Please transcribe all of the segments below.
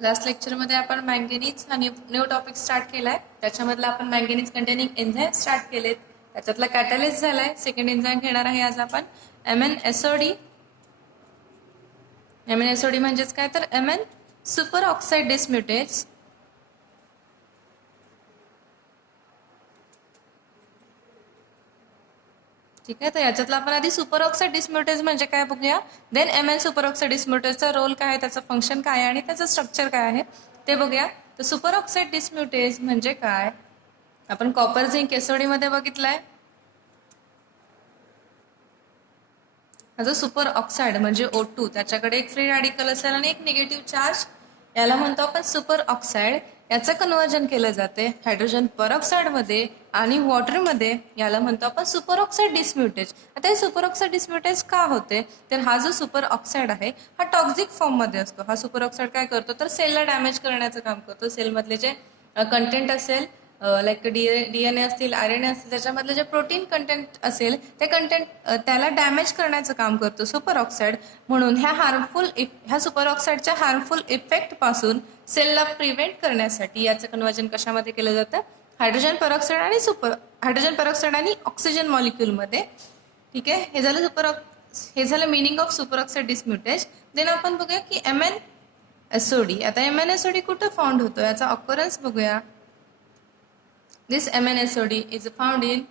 Last लेक्चरमध्ये आपण manganese हा न्यू टॉपिक स्टार्ट केलाय. त्याच्यामधला आपण मँगेनीज कंटेनिंग एन्झाईम स्टार्ट केलेत. त्याच्यातला कॅटलिस्ट झालाय. सेकंड एन्झाईम घेणार आहे आज आपण MnSOD. MnSOD म्हणजेच काय तर Mn सुपर ऑक्साइड डिसम्युटेज. ठीक आहे, तर याच्यातला आपण आधी सुपर ऑक्साइड डिसम्युटेज म्हणजे काय बघूया. देन Mn सुपर ऑक्साइड डिसम्युटेजचा रोल काय आहे, त्याचं फंक्शन काय आहे आणि त्याचं स्ट्रक्चर काय आहे ते बघूया. तर सुपर ऑक्साइड डिसम्युटेज म्हणजे काय, आपण कॉपर झिंक एसओडी मध्ये बघितलंय. हा जो सुपर ऑक्साइड म्हणजे O2, त्याच्याकडे एक फ्री रॅडिकल असेल आणि एक निगेटिव्ह चार्ज, याला म्हणतो आपण सुपर ऑक्साइड. याचं कन्वर्जन केलं जाते हायड्रोजन परऑक्साइड मध्ये आणि वॉटर मध्ये, याला म्हणतो आपण सुपर ऑक्साइड डिसम्युटेज. आता हे सुपर ऑक्साइड डिसम्युटेज का होते, तर हा जो सुपर ऑक्साइड आहे हा टॉक्सिक फॉर्म मध्ये असतो. हा सुपर ऑक्साइड काय करतो, तर सेलला डॅमेज करण्याचं काम करतो. सेलमधले जे कंटेंट असेल, लाईक DNA असतील, RNA असतील, त्याच्यामधले जे प्रोटीन कंटेंट असेल ते कंटेंट त्याला डॅमेज करण्याचं काम करतो सुपर ऑक्साइड. म्हणून ह्या सुपर ऑक्साइडच्या हार्मफुल इफेक्ट पासून सेलला प्रिव्हेंट करण्यासाठी याचं कन्वर्जन कशामध्ये केलं जातं, हायड्रोजन पेरॉक्साइड आणि ऑक्सिजन मॉलिक्यूल मध्ये. ठीक आहे, हे झालं meaning of super oxide dismutase. Then आपण बघूया की MnSOD. आता MnSOD कुठं फाउंड होतो, याचा ऑकरन्स बघूया. This MnSOD is found in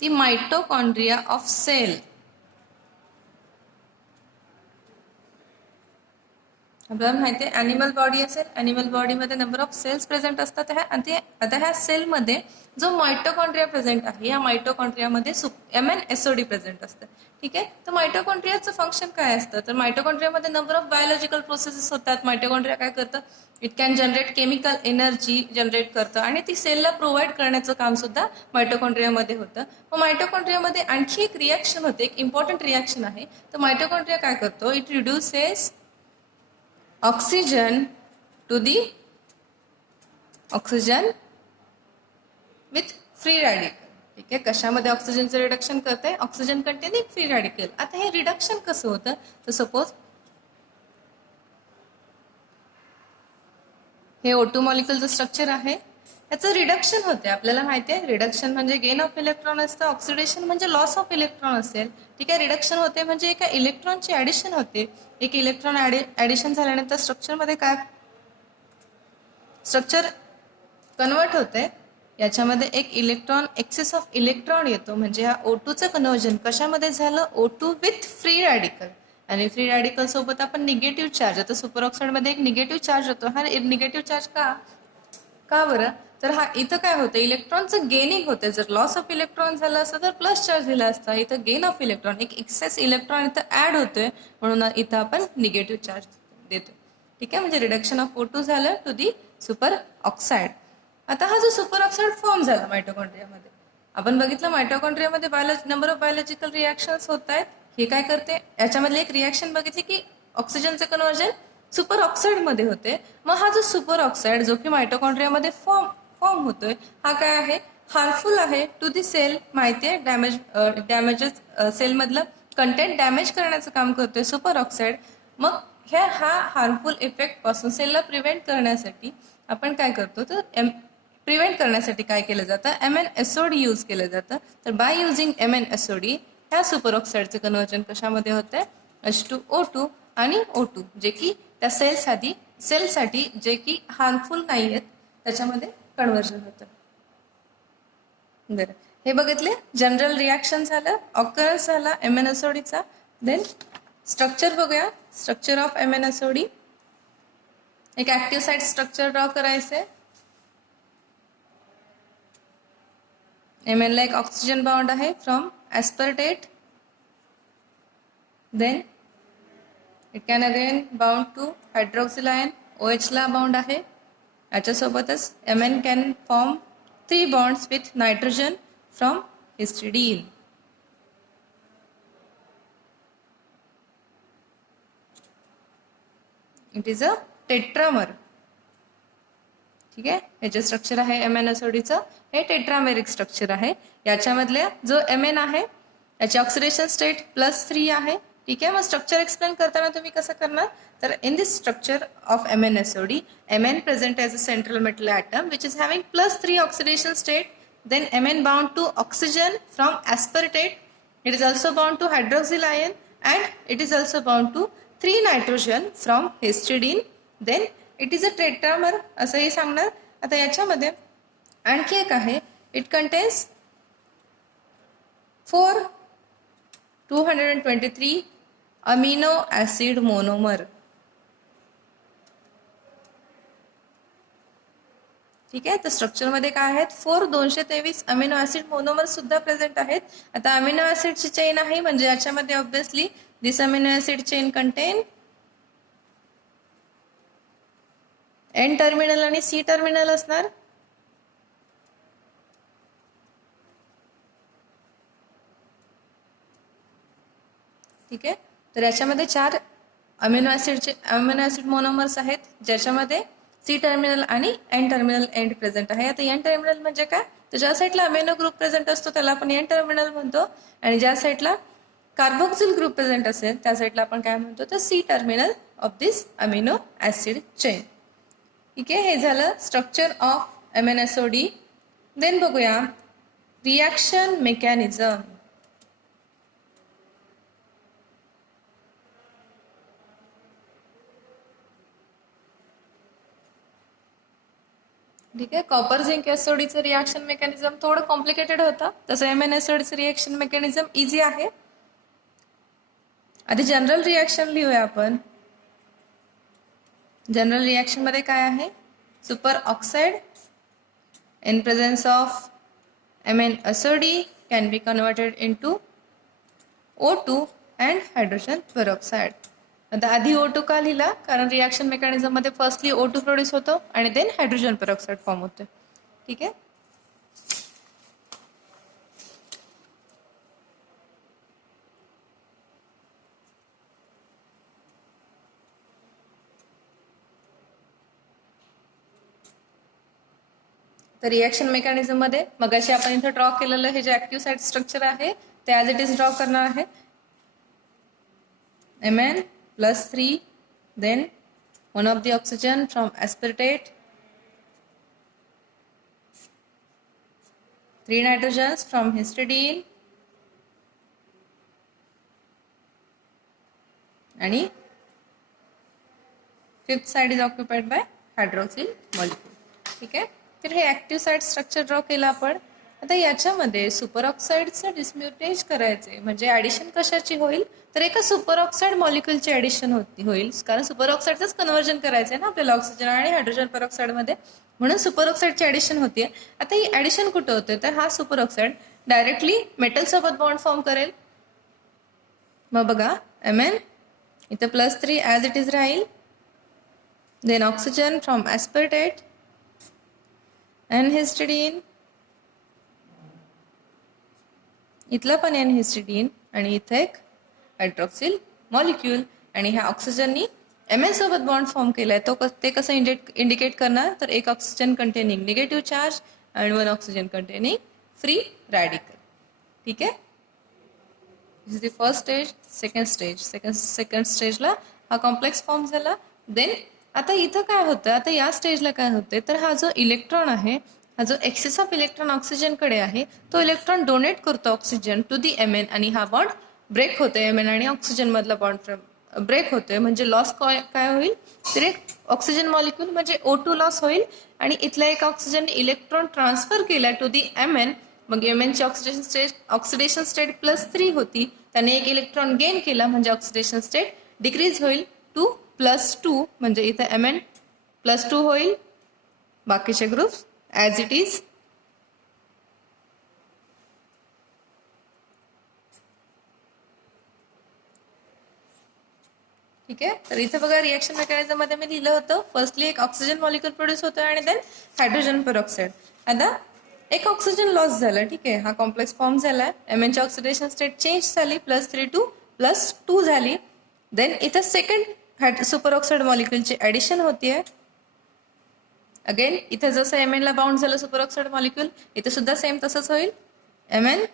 the mitochondria of cell. आपल्याला माहिती आहे ॲनिमल बॉडी असेल, ॲनिमल बॉडीमध्ये नंबर ऑफ सेल्स प्रेझेंट असतात. आता ह्या सेलमध्ये जो मायटोकॉन्ड्रिया प्रेझेंट आहे, या मायटोकॉन्ड्रियामध्ये MnSOD प्रेझेंट असतं. ठीक आहे, तर मायटोकॉन्ड्रियाचं फंक्शन काय असतं, तर मायटोकॉन्ड्रियामध्ये नंबर ऑफ बायोलॉजिकल प्रोसेसेस होतात. मायटोकॉन्ड्रिया काय करतं, it can generate chemical energy generate करतं आणि ती सेलला प्रोव्हाइड करण्याचं काम सुद्धा मायटोकॉन्ड्रियामध्ये होतं. मग मायटोकॉन्ड्रियामध्ये आणखी एक रिॲक्शन होते, एक इम्पॉर्टंट रिॲक्शन आहे. तर मायटोकॉन्ड्रिया काय करतो, it reduces oxygen with free radical. ठीक आहे, कशामध्ये ऑक्सिजनचं रिडक्शन करते, ऑक्सिजन कंटेनिंग फ्री रॅडिकल. आता हे रिडक्शन कसं होतं, तर सपोज हे O2 मॉलिक्युलचं स्ट्रक्चर आहे, याचं रिडक्शन होते. आपल्याला माहिती आहे रिडक्शन म्हणजे गेन ऑफ इलेक्ट्रॉन असतं, ऑक्सिडेशन म्हणजे लॉस ऑफ इलेक्ट्रॉन असेल. ठीक आहे, रिडक्शन होते म्हणजे एका इलेक्ट्रॉनची ऍडिशन होते. एक इलेक्ट्रॉन ऍडिशन झाल्यानंतर स्ट्रक्चरमध्ये काय, स्ट्रक्चर कन्वर्ट होते. याच्यामध्ये एक इलेक्ट्रॉन, एक्सेस ऑफ इलेक्ट्रॉन येतो. म्हणजे ह्या O2चं कन्वर्जन कशामध्ये झालं, O2 विथ फ्री रॅडिकल. आणि फ्री रॅडिकल सोबत आपण निगेटिव्ह चार्ज, आता सुपर ऑक्साइड मध्ये एक निगेटिव्ह चार्ज होतो. हा निगेटिव्ह चार्ज का बरं, तर हा इथं काय होतं, इलेक्ट्रॉनचं गेनिंग होतं. जर लॉस ऑफ इलेक्ट्रॉन झालं असतं तर प्लस चार्ज दिला असता. इथं गेन ऑफ इलेक्ट्रॉन, एक एक्सेस इलेक्ट्रॉन इथं ऍड होतोय, म्हणून इथं आपण निगेटिव्ह चार्ज देतो. ठीक आहे, म्हणजे रिडक्शन ऑफ O2 झालं टू दी सुपर ऑक्साइड. आता हा जो सुपर ऑक्साइड फॉर्म झाला मायटोकॉन्ड्रियामध्ये, आपण बघितलं मायटोकॉन्ड्रियामध्ये नंबर ऑफ बायोलॉजिकल रिॲक्शन्स होत आहेत. हे काय करते, याच्यामधली एक रिॲक्शन बघितली की ऑक्सिजनचं कन्वर्जन सुपर ऑक्साइड मध्ये होते. मग हा जो सुपर ऑक्साइड जो की मायटोकॉन्ड्रियामध्ये फॉर्म होतोय, हा काय आहे, हार्मफुल आहे टू दी सेल. माहिती आहे डॅमेजेस सेलमधलं कंटेंट डॅमेज करण्याचं काम करतोय सुपर ऑक्साइड. मग हा हार्मफुल इफेक्ट पासून सेलला प्रिव्हेंट करण्यासाठी आपण काय करतो, तर प्रिव्हेंट करण्यासाठी काय केलं जातं, MnSOD यूज केलं जातं. तर बाय युझिंग MnSOD ह्या सुपर ऑक्साइडचं कन्वर्जन कशामध्ये होतंय, H2O2 आणि O2, जे की त्या सेलसाठी जे की हार्मफुल नाही आहेत त्याच्यामध्ये कन्वर्जन होतं. बरं, हे बघितले जनरल रिॲक्शन झालं, ऑकरन्स झाला MnSODचा. देन स्ट्रक्चर बघूया. स्ट्रक्चर ऑफ MnSOD, एक ऍक्टिव्ह साइट स्ट्रक्चर ड्रॉ करायचंय. Mn ला एक ऑक्सिजन बाउंड आहे from aspartate. Then it can again bound to hydroxyl ion, OH ला बाउंड आहे. याच्यासोबतच Mn can form 3 bonds with nitrogen from histidine. It is a tetramer. ठीक आहे, हे जे स्ट्रक्चर आहे MnSODचं, हे टेट्रामेरिक स्ट्रक्चर आहे. याच्यामधले जो Mn आहे याची ऑक्सिडेशन स्टेट +3 आहे. ठीक आहे. मग स्ट्रक्चर एक्सप्लेन करताना तुम्ही कसं करणार, तर in this structure of MnSOD, Mn present as a central metal atom which is having +3 oxidation state, then Mn bound to oxygen from aspartate, it is also bound to hydroxyl ion and it is also bound to 3 nitrogen from histidine, then it is a tetramer असंही सांगणार. आता याच्यामध्ये आणखी एक आहे, it contains 223 amino acid monomer. ठीक आहे. तर स्ट्रक्चरमध्ये काय आहेत, 223 अमिनो ऍसिड मोनोमर सुद्धा प्रेझेंट आहेत. आता अमिनो ऍसिडची चेन आहे म्हणजे याच्यामध्ये obviously this amino acid chain contain N terminal आणि सी टर्मिनल असणार. ठीक आहे. तर याच्यामध्ये 4 अमिनो ऍसिड मोनोमर्स आहेत ज्याच्यामध्ये सी टर्मिनल आणि एन टर्मिनल एंड प्रेझेंट आहे. आता एन टर्मिनल म्हणजे काय, तर ज्या साईडला अमिनो ग्रुप प्रेझेंट असतो त्याला आपण एन टर्मिनल म्हणतो आणि ज्या साईडला कार्बोक्सिल ग्रुप प्रेझेंट असेल त्या साईडला आपण काय म्हणतो, तर C terminal of this amino acid chain. ठीक आहे. हे झालं स्ट्रक्चर ऑफ MnSOD. देन बघूया रिॲक्शन मेकॅनिझम. ठीक आहे. कॉपर झिंक एसओडीचं रिॲक्शन मेकॅनिझम थोडं कॉम्प्लिकेटेड होतं, तसं MnSODचं रिॲक्शन मेकॅनिझम इझी आहे. आधी जनरल रिॲक्शन लिहूया आपण. जनरल रिॲक्शन मध्ये काय आहे, super oxide in presence of MnSOD can be converted into O2 and hydrogen peroxide. आता आधी O2 का लिहिला, कारण रिॲक्शन मेकॅनिझम मध्ये फर्स्टली O2 प्रोड्यूस होतो आणि देन हायड्रोजन पेरॉक्साइड फॉर्म होते. ठीक आहे. तर रिॲक्शन मेकॅनिझम मध्ये मगाशी आपण इथे ड्रॉ केलेलं हे जे ऍक्टिव्ह साइट स्ट्रक्चर आहे ते ॲज इट इज ड्रॉ करणार आहे. Mn+3, then one of the oxygen from aspartate, 3 nitrogens from histidine आणि 5th side is occupied by hydroxyl molecule. ठीक आहे. तर हे ऍक्टिव्ह साइट स्ट्रक्चर ड्रॉ केलं आपण. आता याच्यामध्ये सुपर ऑक्साईडचं डिस्म्युटेज करायचे म्हणजे ऍडिशन कशाची होईल, तर एका सुपर ऑक्साईड मॉलिक्युलची ऍडिशन होईल, कारण सुपर ऑक्साईडचंच कन्व्हर्जन करायचं आहे ना आपल्याला ऑक्सिजन आणि हायड्रोजन पेरॉक्साइड मध्ये, म्हणून सुपर ऑक्साईडची ऍडिशन होतीये. आता ही ऍडिशन कुठं होते, तर हा सुपर ऑक्साईड डायरेक्टली मेटल सोबत बॉन्ड फॉर्म करेल. मग बघा Mn इथे +3 ॲज इट इज राहील, then oxygen from aspartate and histidine, इथलं पण एन हिस्टिडीन आणि इथे एक हायड्रॉक्सिल मॉलिक्यूल आणि ह्या ऑक्सिजननी Mn सोबत बॉन्ड फॉर्म केलाय. ते कसं इंडिकेट करणार, तर एक ऑक्सिजन कंटेनिंग निगेटिव्ह चार्ज आणि 1 ऑक्सिजन कंटेनिंग फ्री रॅडिकल. ठीक आहे. This is the first stage. Second स्टेजला हा कॉम्प्लेक्स फॉर्म झाला. देन आता इथं काय होतं, आता या स्टेजला काय होते, तर हा जो इलेक्ट्रॉन आहे, हा जो एक्सेस ऑफ इलेक्ट्रॉन ऑक्सिजनकडे आहे, तो इलेक्ट्रॉन डोनेट करतो ऑक्सिजन टू दी Mn आणि हा बॉन्ड ब्रेक होतोय. Mn आणि ऑक्सिजन मधला बॉन्ड ब्रेक होतोय म्हणजे लॉस काय होईल, तर एक ऑक्सिजन मॉलिक्यूल म्हणजे O2 लॉस होईल आणि इथल्या एक ऑक्सिजन इलेक्ट्रॉन ट्रान्सफर केला टू दी Mn. मग Mn ची ऑक्सिडेशन स्टेट +3 होती, त्याने एक इलेक्ट्रॉन गेन केला म्हणजे ऑक्सिडेशन स्टेट डिक्रीज होईल टू +2 म्हणजे इथे Mn +2 होईल, बाकीचे ग्रुप्स ॲज इट इज. ठीक आहे. तर इथे बघा रिॲक्शन मेकॅनिझम मध्ये मी लिहिलं होतं, फर्स्टली एक ऑक्सिजन मॉलिक्यूल प्रोड्यूस होतो आणि देन हायड्रोजन पेरॉक्साइड. आता एक ऑक्सिजन लॉस झाला. ठीक आहे. हा कॉम्प्लेक्स फॉर्म झाला. Mn ची ऑक्सिडेशन स्टेट चेंज झाली, +3 टू +2 झाली. देन इथे सेकंड सुपर ऑक्साइड मॉलिक्यूलची ऍडिशन होतीये. अगेन इथे जसं Mn ला बाउंड झालं सुपर ऑक्साइड मॉलिक्यूल, इथे सुद्धा सेम तसंच होईल. Mn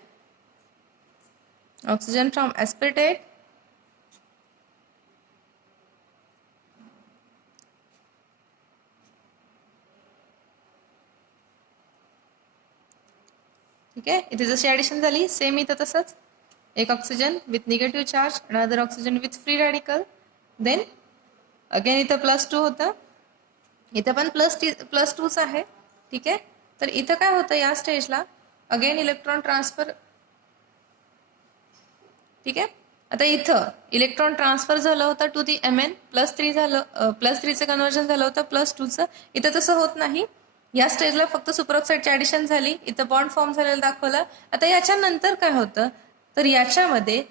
ऑक्सिजन फ्रॉम aspartate ठीक आहे, इथे जशी ॲडिशन झाली सेम इथं तसंच, एक oxygen with negative charge, another oxygen with free radical, then again इथं +2 होतं, इथं पण +2च आहे. ठीक आहे, तर इथं काय होतं या स्टेजला अगेन इलेक्ट्रॉन ट्रान्सफर. ठीक आहे, आता इथं इलेक्ट्रॉन ट्रान्सफर झालं होतं टू दी Mn, +3 झालं, +3चं कन्वर्जन झालं होतं +2चं. इथं तसं होत नाही, या स्टेजला फक्त सुपरऑक्साईडची ॲडिशन झाली, इथं बॉन्ड फॉर्म झालेलं दाखवलं. आता याच्यानंतर काय होतं तर याच्यामध्ये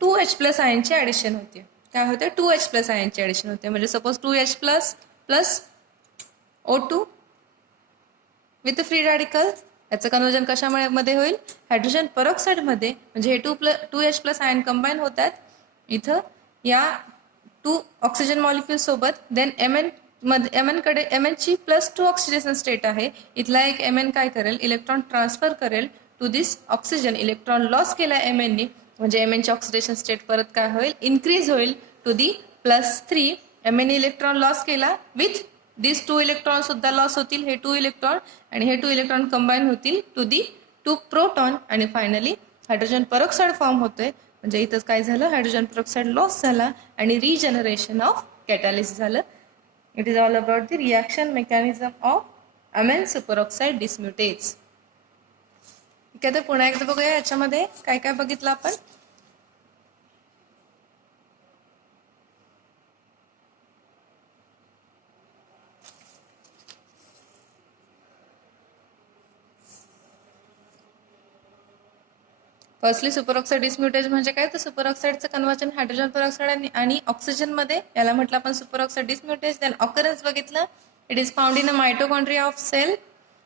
2H+ आयनची ॲडिशन होते. काय होते 2H+ आयनची ॲडिशन होते. म्हणजे suppose 2H+ plus O2 with free radical, याचं कन्वर्जन कशामुळे मध्ये होईल, हायड्रोजन पेरॉक्साईडमध्ये. म्हणजे हे 2H+ आयन कंबाईन होतात इथं या 2 ऑक्सिजन मॉलिक्यूल सोबत. देन Mn ची +2 ऑक्सिडेशन स्टेट आहे. इथला एक Mn काय करेल, इलेक्ट्रॉन ट्रान्सफर करेल to this oxygen. Electron loss केला Mnनी, म्हणजे Mn ची ऑक्सिडेशन स्टेट परत काय होईल, इन्क्रीज होईल to the +3. Mn electron loss केला विथ दिस 2 इलेक्ट्रॉन सुद्धा लॉस होतील, हे 2 इलेक्ट्रॉन आणि हे 2 इलेक्ट्रॉन कंबाईन होतील टू दी 2 प्रोटॉन, आणि फायनली हायड्रोजन पेरॉक्साईड फॉर्म होतोय. म्हणजे इथं काय झालं, हायड्रोजन पेरॉक्साईड लॉस झाला आणि रिजनरेशन ऑफ कॅटॅलिस्ट झालं. It is all about the reaction mechanism of Mn सुपरऑक्साईड डिस्म्युटेज. ठीक आहे, तर पुन्हा एकदा बघूया याच्यामध्ये काय काय बघितलं आपण. फर्स्टली सुपरऑक्साईड डिस्म्युटेज म्हणजे काय, तर सुपरऑक्साईडचं कन्वर्जन हायड्रोजन पेरॉक्साईड आणि ऑक्सिजनमध्ये, याला म्हटलं आपण सुपरऑक्साईड डिस्म्युटेज. देन ऑकरन्स बघितलं, it is found in a mitochondria of cell.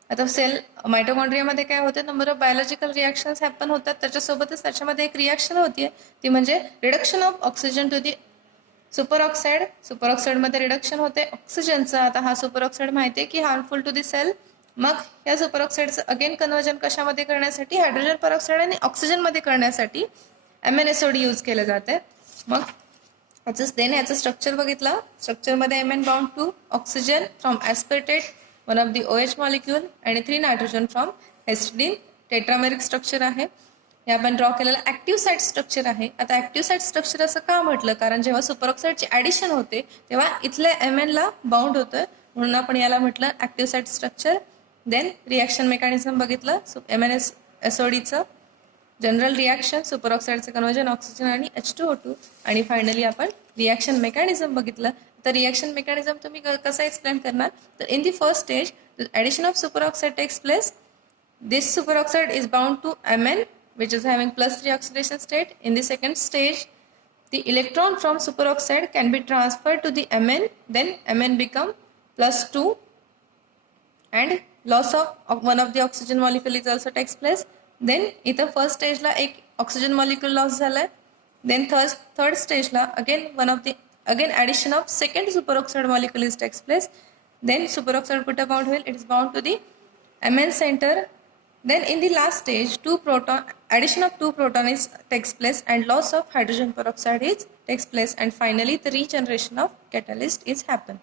आता सेल मायटोकॉन्ड्रियामध्ये काय होते, number of biological reactions happen होतात. त्याच्यासोबतच त्याच्यामध्ये एक रिॲक्शन होतीये, ती म्हणजे reduction of oxygen to the superoxide. सुपरऑक्साईडमध्ये रिडक्शन होते ऑक्सिजनचं. आता हा सुपरऑक्साईड माहिती आहे की हार्मफुल टू दी सेल. मग या सुपरऑक्साईडचं अगेन कन्वर्जन कशामध्ये करण्यासाठी, हायड्रोजन पेरॉक्साईड आणि ऑक्सिजनमध्ये करण्यासाठी MnSOD यूज केलं जाते. मग याचं स्ट्रक्चर बघितलं, स्ट्रक्चरमध्ये Mn bound to oxygen from aspartate, one of the OH molecule, आणि 3 nitrogen from histidine. Tetrameric structure आहे. हे आपण ड्रॉ केलेलं ॲक्टिव्ह साईट स्ट्रक्चर आहे. आता ॲक्टिव्ह साईट स्ट्रक्चर असं का म्हटलं, कारण जेव्हा सुपरऑक्साईडची ॲडिशन होते तेव्हा इथल्या Mnला बाउंड होतं, म्हणून आपण याला म्हटलं active site structure. Then reaction mechanism बघितलं MnSODचं, जनरल रिॲक्शन, सुपरऑक्साईडचं कन्वर्जन ऑक्सिजन आणि H2O2, आणि फायनली आपण रिॲक्शन मेकॅनिझम बघितलं. तर रिॲक्शन मेकॅनिझम तुम्ही कसं एक्सप्लेन करणार, तर in the first stage addition of superoxide takes place. This superoxide is bound to Mn which is having +3 oxidation state. In the second stage, the electron from superoxide can be transferred to the Mn, then Mn become +2, and loss of one of the oxygen molecule is also takes place. Then इथं first stage ला एक oxygen molecule loss झालाय. Then third stage ला again addition of second superoxide molecule is takes place. Then superoxide कुठे bound होईल, it is bound to the Mn center. Then in the last stage, addition of 2 proton takes place, and loss of hydrogen peroxide takes place, and finally the regeneration of catalyst is happen.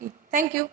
Okay, thank you.